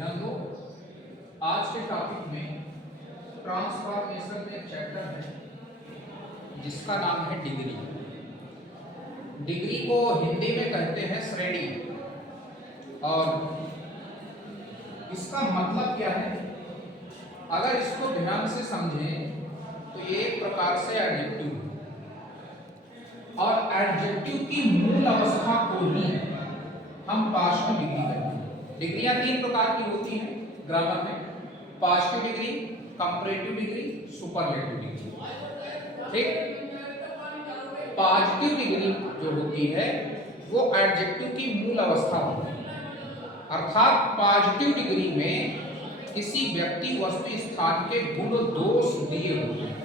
ध्यान दो, आज के टॉपिक में ट्रांसफॉर्मेशन में एक चैप्टर है जिसका नाम है डिग्री। डिग्री को हिंदी में कहते हैं श्रेणी, और इसका मतलब क्या है? अगर इसको ध्यान से समझें तो ये एक प्रकार से एडजेक्टिव है, और एडजेक्टिव की मूल अवस्था को ही हम पास्ट डिग्री कहते हैं। डिग्रियां तीन प्रकार की होती हैं ग्रामर में: positive degree, comparative degree, superlative degree. ठीक, पॉजिटिव डिग्री जो होती है वो एडजेक्टिव की मूल अवस्था होती है, अर्थात पॉजिटिव डिग्री में किसी व्यक्ति, वस्तु, स्थान के गुण दोष दिए होते हैं।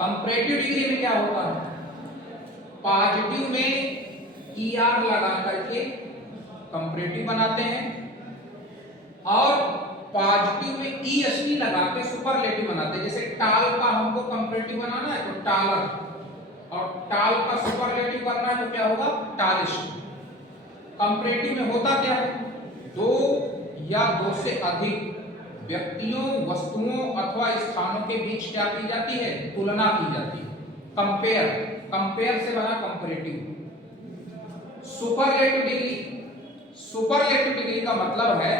कंपैरेटिव डिग्री में क्या होता है? पॉजिटिव में ER लगा करके कंपैरेटिव बनाते हैं, और पॉजिटिव में EST लगा के सुपरलेटिव बनाते हैं। जैसे टाल का हमको कंपैरेटिव बनाना है तो टालर, और टाल का सुपरलेटिव करना है तो क्या होगा? टालिस्ट। कंपैरेटिव में होता क्या है? दो या दो से अधिक व्यक्तियों, वस्तुओं अथवा स्थानों के बीच क्या की जाती है? तुलना की जाती है। कंपेयर, कंपेयर से बना comparative. Superlative degree, superlative degree का मतलब है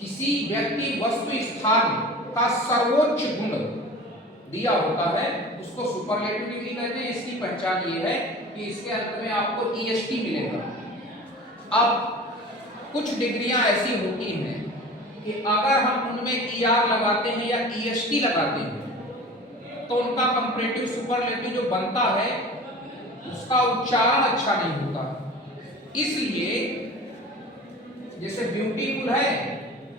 किसी व्यक्ति, वस्तु, स्थान का सर्वोच्च गुण दिया होता है, उसको सुपरलेटिव डिग्री कहते हैं। इसकी पहचान ये है कि इसके अंत में आपको EST मिलेगा। अब कुछ डिग्रियां ऐसी होती हैं कि अगर हम उनमें ER लगाते हैं या EST लगाते हैं तो उनका कंपैरेटिव सुपरलेटिव जो बनता है उसका उच्चारण अच्छा नहीं होता। इसलिए जैसे ब्यूटीफुल है,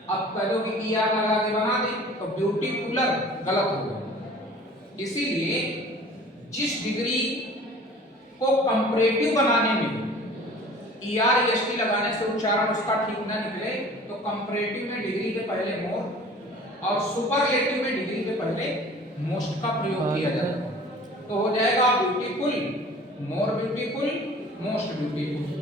अब कह दो कि ER लगा के बना दे तो ब्यूटीफुलर गलत होगा। इसीलिए जिस डिग्री को कंपैरेटिव बनाने में ER EST लगाने से उच्चारण उसका ठीक ना निकले तो कंपैरेटिव में डिग्री के पहले मोर और सुपरलेटिव में डिग्री के पहले मोस्ट का प्रयोग किया जाता है। तो हो जाएगा beautiful, more beautiful, most beautiful.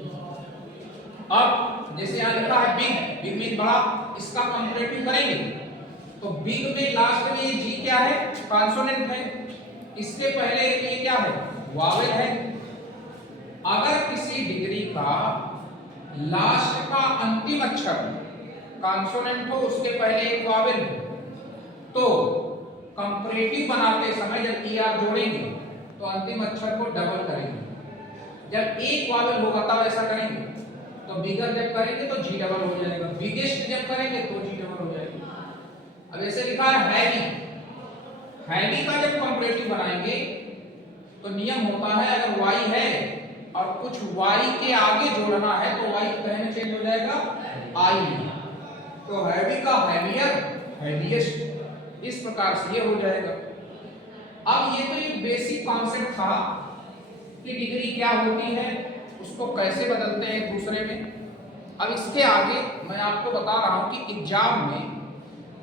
अब जैसे यहां लिखा है बिग, बिग मीन बड़ा, इसका कंपैरेटिव करेंगे तो बिग में लास्ट में ये जी क्या है? कॉन्सोनेंट है। इसके पहले ये क्या है? वावेल है। अगर किसी डिग्री का लास्ट का अंतिम अक्षर कॉन्सोनेंट हो, उसके पहले एक वावेल हो, तो कंपैरेटिव बनाते समय जब ER जोड़ेंगे तो अंतिम अक्षर को डबल करेंगे। जब एक वावेल होगा तब ऐसा करेंगे, तो बिगर जब करेंगे तो जी डबल हो जाएगा, बिगेस्ट जब करेंगे तो जी डबल हो जाएगा। अब ऐसे लिखा है हैवी, हैवी का जब कंपैरेटिव बनाएंगे तो नियम होता है अगर Y है और कुछ Y के आगे जोड़ना है तो Y कहने चेंज हो जाएगा I। तो हैवी का हैवियर, हैवीएस्ट, इस प्रकार से ये हो जाएगा। अब ये तो एक बेसिक कॉन्सेप्ट था कि डिग्री क्या होती है, उसको कैसे बदलते हैं एक दूसरे में। अब इसके आगे मैं आपको बता रहा हूं कि एग्जाम में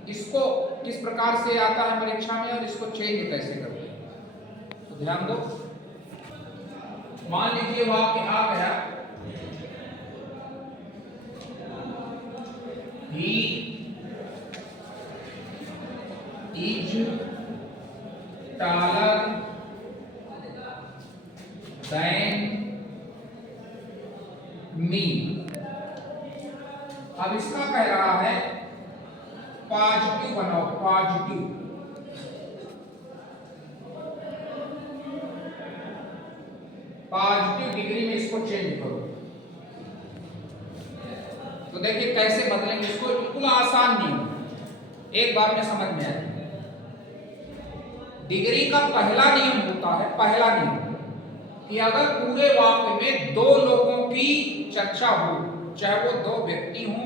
इसको किस प्रकार से आता है परीक्षा में और इसको चेंज कैसे करते हैं। तो ध्यान दो, मान लीजिए वाक्य आ गया he is taller than me। अब इसका कह रहा है पॉजिटिव बनाओ, पॉजिटिव। पॉजिटिव डिग्री में इसको चेंज करो। तो देखिए कैसे बदलेंगे इसको, बिल्कुल आसान नहीं, एक बार में समझ में आए। डिग्री का पहला नियम होता है, पहला नियम कि अगर पूरे वाक्य में दो लोगों की चर्चा हो, चाहे वो दो व्यक्ति हों,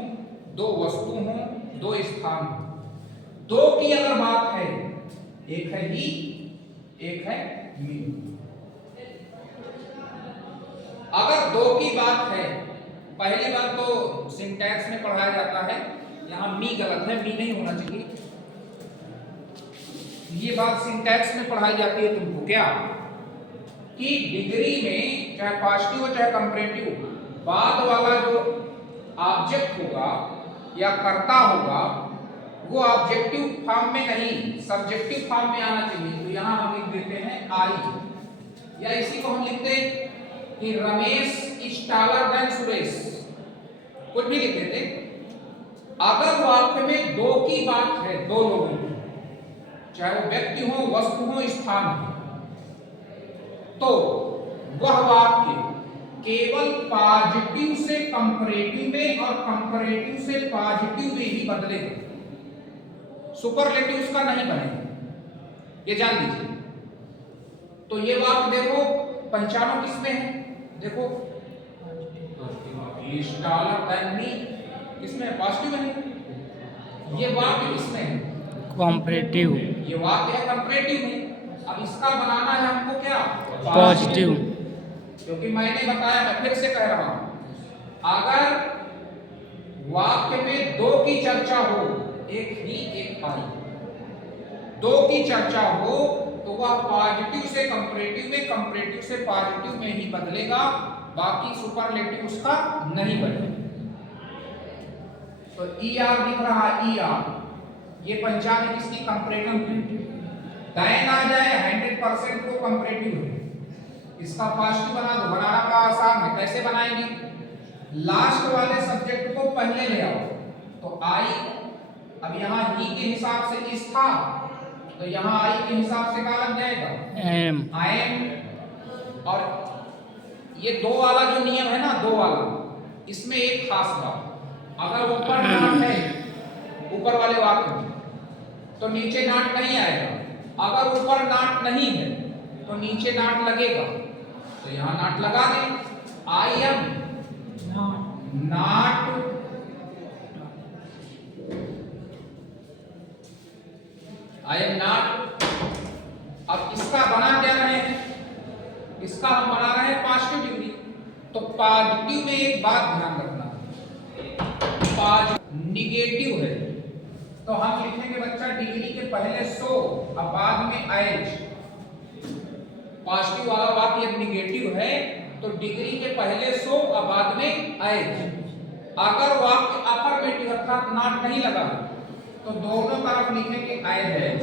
दो वस्तु हों, दो स्थान हो, दो की अगर बात है, एक है ही, एक है मी। अगर दो की बात है, पहली बात तो सिंटैक्स में पढ़ाया जाता है, यहां मी गलत है, मी नहीं होना चाहिए। ये बात सिंटैक्स में पढ़ाई जाती है तुमको क्या, कि डिग्री में चाहे पॉजिटिव हो चाहे कंपैरेटिव, बाद वाला जो ऑब्जेक्ट होगा या कर्ता होगा वो ऑब्जेक्टिव फॉर्म में नहीं सब्जेक्टिव फॉर्म में आना चाहिए। तो यहां हम लिख देते हैं आई, या इसी को हम लिखते हैं कि Ramesh is taller than Suresh, कुछ भी लिख देते। अगर वाक्य में दो की बात है, दो लोगों की, चाहे वो व्यक्ति हो, वस्तु हो, स्थान हो, तो वह वाक्य केवल पॉजिटिव से कंपैरेटिव में और कंपैरेटिव से पॉजिटिव में ही बदलेगा, सुपरलेटिव उसका नहीं बनेगा, ये जान लीजिए। तो ये वाक्य देखो पहचानो किसमें है, देखो किसमें है, पॉजिटिव है। ये वाक्य किसमें है, कॉम्परेटिव, ये वाक्य है कंपैरेटिव में। अब इसका बनाना है हमको क्या, पॉजिटिव, क्योंकि मैंने बताया, मैं फिर से कह रहा हूं, अगर वाक्य में दो की चर्चा हो, एक ही एक आई, दो की चर्चा हो तो वह पॉजिटिव से कंपैरेटिव में, कंपैरेटिव से पॉजिटिव में ही बदलेगा, बाकी सुपरलेटिव उसका नहीं बनेगा। तो ई आर दिख रहा है, ई आर, ये पहचान है किसकी, कंपैरेटिव की। दाएं आ जाए 100% को कंपैरेटिव है, इसका पॉजिटिव बना दो, बनाना बड़ा आसान है। कैसे बनाएंगे, लास्ट वाले सब्जेक्ट को पहले ले आओ, तो आई, अब यहाँ ही के हिसाब से इस था, तो यहाँ आई के हिसाब से क्या लग जाएगा, एम, और ये दो वाला जो नियम है ना, दो वाला, इसमें एक खास बात, अगर ऊपर नाट है ऊपर वाले वाक्य में तो नीचे नाट नहीं आएगा, अगर ऊपर नाट नहीं है तो नीचे नाट लगेगा, तो यहाँ नाट लगा दें, I am not I am not. अब इसका बना क्या रहे हैं, इसका हम बना रहे हैं पॉजिटिव डिग्री। तो पॉजिटिव में एक बात ध्यान रखना, निगेटिव है तो हम लिखेंगे बच्चा डिग्री के पहले सो और बाद में एज। पॉजिटिव वाला वाक्य निगेटिव है तो डिग्री के पहले सो और बाद में एज। अगर वाक्य अफर्मेटिव अर्थात नॉट नहीं लगा तो दोनों तरफ लिखेंगे एज।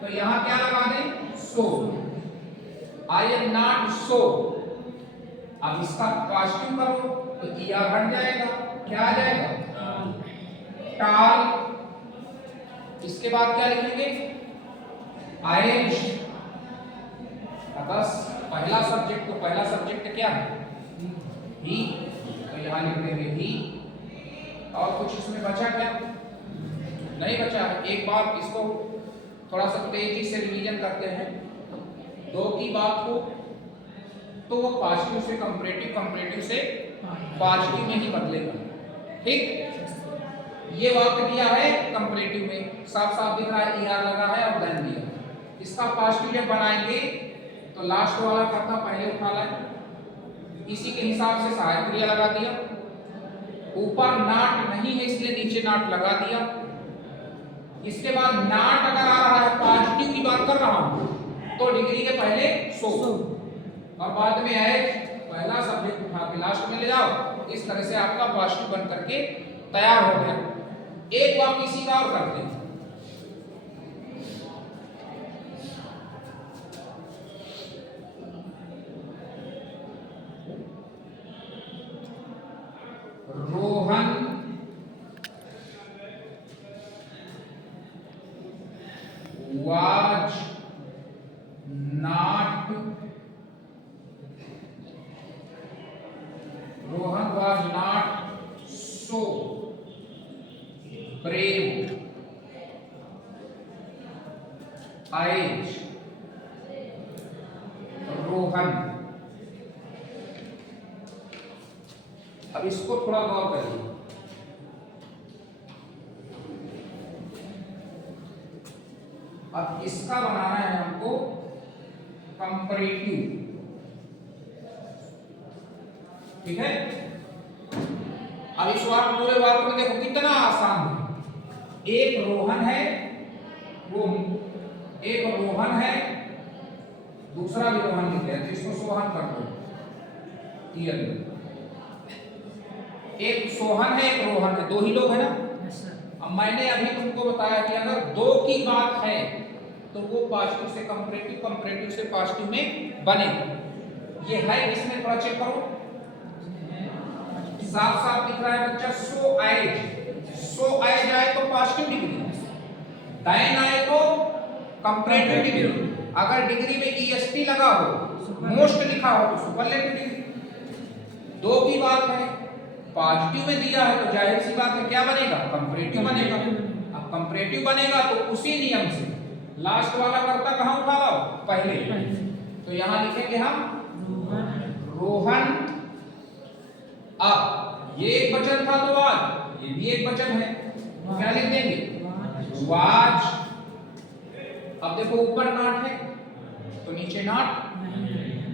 तो यहां क्या लगा दें, सो, आई एम नॉट सो। अब इसका पॉजिटिव करो तो ईआर हट जाएगा, क्या आ जाएगा, टाल। इसके बाद क्या लिखेंगे, एज। बस पहला सब्जेक्ट, तो पहला सब्जेक्ट क्या है, ही, तो यहां लिख देंगे ही। और कुछ इसमें बचा क्या, नहीं बचा है। एक बार इसको थोड़ा सा तेजी से रिवीजन करते हैं। दो की बात हो तो वो पॉजिटिव से कंपैरेटिव, कंपैरेटिव से पॉजिटिव में ही बदलेगा, ठीक। ये वाक्य दिया है कंपैरेटिव में, साफ साफ दिख रहा है, ईआर लगा है और देन दिया। इसका पॉजिटिव जब बनाएंगे तो लास्ट वाला कर्ता पहले उठा लाए, इसी के हिसाब से सहायक क्रिया लगा दिया। ऊपर नाट नहीं है इसलिए नीचे नाट लगा दिया। इसके बाद नाट अगर आ रहा है, पॉजिटिव की बात कर रहा हूं, तो डिग्री के पहले सो और बाद में एज, पहला सब्जेक्ट उठा के लास्ट में ले जाओ। इस तरह से आपका पॉजिटिव बन करके तैयार हो गया। एक बार किसी का और करते हैं, Rohan was not Rohan was not so brave as Rohan. अब इसको थोड़ा गौर करिए, अब इसका बनाना है हमको कंपैरेटिव, ठीक है। अब इस वाक्य, पूरे वाक्य में देखो कितना आसान है। एक रोहन है, वो एक रोहन है, दूसरा भी रोहन लिख दिया, तो इसको सोहन कर दो, एक सोहन है एक रोहन है, दो ही लोग हैं ना। Yes sir. अब मैंने अभी तुमको बताया कि अगर दो की बात है तो वो पॉजिटिव से कंपैरेटिव, कंपैरेटिव से पॉजिटिव में बनेगा। ये है किसमें, थोड़ा चेक करो, साफ साफ दिख रहा है बच्चा, सो एज आए तो पॉजिटिव डिग्री, दाइन आए तो कंपैरेटिव डिग्री। अगर डिग्री में ईएसटी लगा हो, मोस्ट लिखा हो तो सुपरलेटिव डिग्री। दो की बात है, पॉजिटिव में दिया है तो जाहिर सी बात है क्या बनेगा, कंपैरेटिव बनेगा। अब कंपैरेटिव बनेगा तो उसी नियम से लास्ट वाला कर्ता कहां उठा लाओ, पहले। तो यहां लिखेंगे हम रोहन। अब ये एक वचन था तो आज ये भी एक वचन है, तो क्या लिख देंगे, वाज। अब देखो ऊपर नॉट है तो नीचे नॉट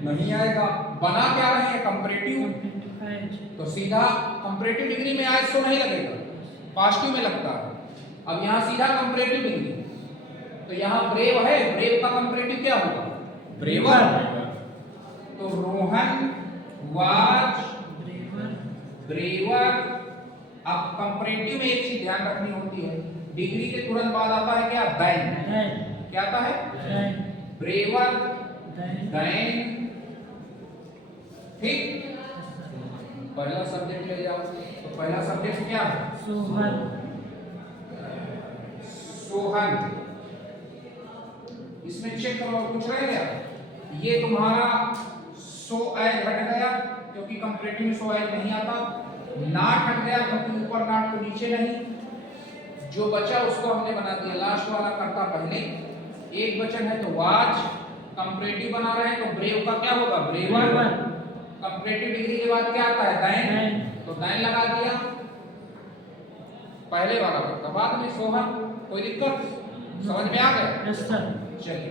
नहीं आएगा। बना क्या रहे हैं, कंपैरेटिव, तो सीधा कंपैरेटिव डिग्री में आज तो नहीं लगेगा, पॉजिटिव में लगता है। अब यहाँ सीधा कंपैरेटिव डिग्री, तो यहाँ ब्रेव है, ब्रेव का कंपैरेटिव क्या होगा, ब्रेवर। तो रोहन वाज ब्रेवर। अब कंपैरेटिव में एक चीज ध्यान रखनी होती है, डिग्री के तुरंत बाद आता है क्या, दैन। क्या आता है, ब्रेवर दैन। ठीक, पहला सब्जेक्ट ले जाओ, तो पहला सब्जेक्ट क्या है, सोहन। सोहन। इसमें चेक करो कुछ रह गया, ये तुम्हारा सो एज हट गया क्योंकि कंपैरेटिव में सो एज नहीं आता, नाट हट गया क्योंकि ऊपर नाट तो नीचे नहीं, जो बचा उसको हमने बना दिया, लास्ट वाला करता पहले। एक वचन है तो वाज, कंपैरेटिव बना रहे हैं तो ब्रेव का क्या होगा, ब्रेवर। कंपैरेटिव डिग्री के बाद क्या आता है, दैन, तो दैन लगा दिया पहले वाला करता, बाद में सोहन। कोई दिक्कत, समझ में आ गया। Yes sir. चलिए